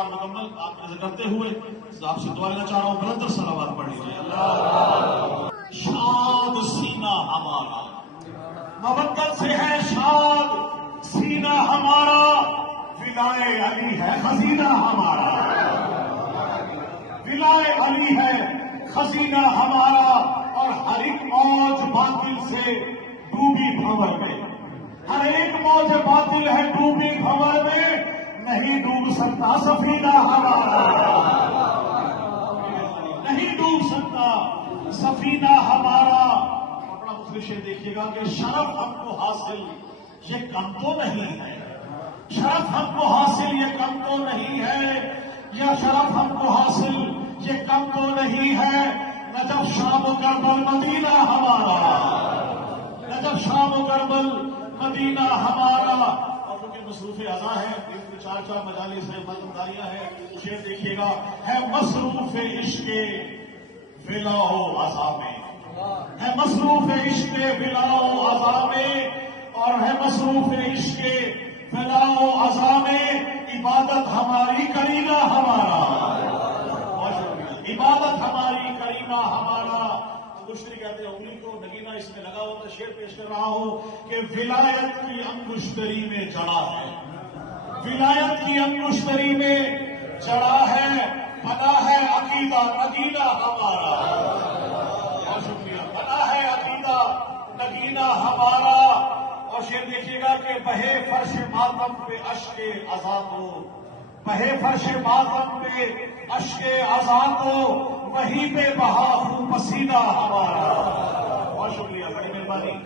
اشعار مکمل آپ نظر کرتے ہوئے آپ سے دعا لینا چاہ رہا ہوں، بلندر صلوات پڑھ لیجیے۔ شاد سینہ ہمارا، مبتل سے ہے شاد سینہ ہمارا، ولائے علی ہے خزینہ ہمارا، ولائے علی ہے خزینہ ہمارا، اور ہر ایک موج باطل سے ڈوبی بھنور میں، ہر ایک موج باطل ہے ڈوبی بھنور میں، نہیں ڈوب سکتا سفینہ ہمارا، نہیں ڈوب سکتا سفینہ ہمارا۔ اپنا مختلف شعر دیکھیے گا کہ شرف ہم کو حاصل یہ کم تو نہیں ہے، شرف ہم کو حاصل یہ کم تو نہیں ہے، یا شرف ہم کو حاصل یہ کم تو نہیں ہے، نجف شام و کربل مدینہ ہمارا، نجف شام و کربل مدینہ ہمارا۔ اور کیونکہ مصروف اعضاء ہے، چار چار مجالس ہیں، مدداریاں ہیں، شعر دیکھیے گا، ہے مصروف عشق ولا و عزا میں، ہے مصروف عشق ولا و عزا میں، اور ہے مصروف عشق ولا و عزا میں، عبادت ہماری کرینا ہمارا، عبادت ہماری کرینا ہمارا۔ انگشتری کہتے ہیں انگلی کو، نگینہ اس میں لگا ہوا تھا، شعر پیش کر رہا ہوں کہ ولایت کی انگشتری میں جڑا ہے، ولایت کی انگشتری میں جڑا ہے، بنا ہے عقیدہ نگینہ ہمارا، بہت شکریہ، بنا ہے عقیدہ نگینہ ہمارا۔ اور شعر دیکھیے گا کہ بہے فرش ماتم پہ اشک عزا کو، بہے فرش ماتم پہ اشک عزا کو، وہیں پہ بہا خون پسینہ ہمارا۔ بہت شکریہ، بڑی مہربانی۔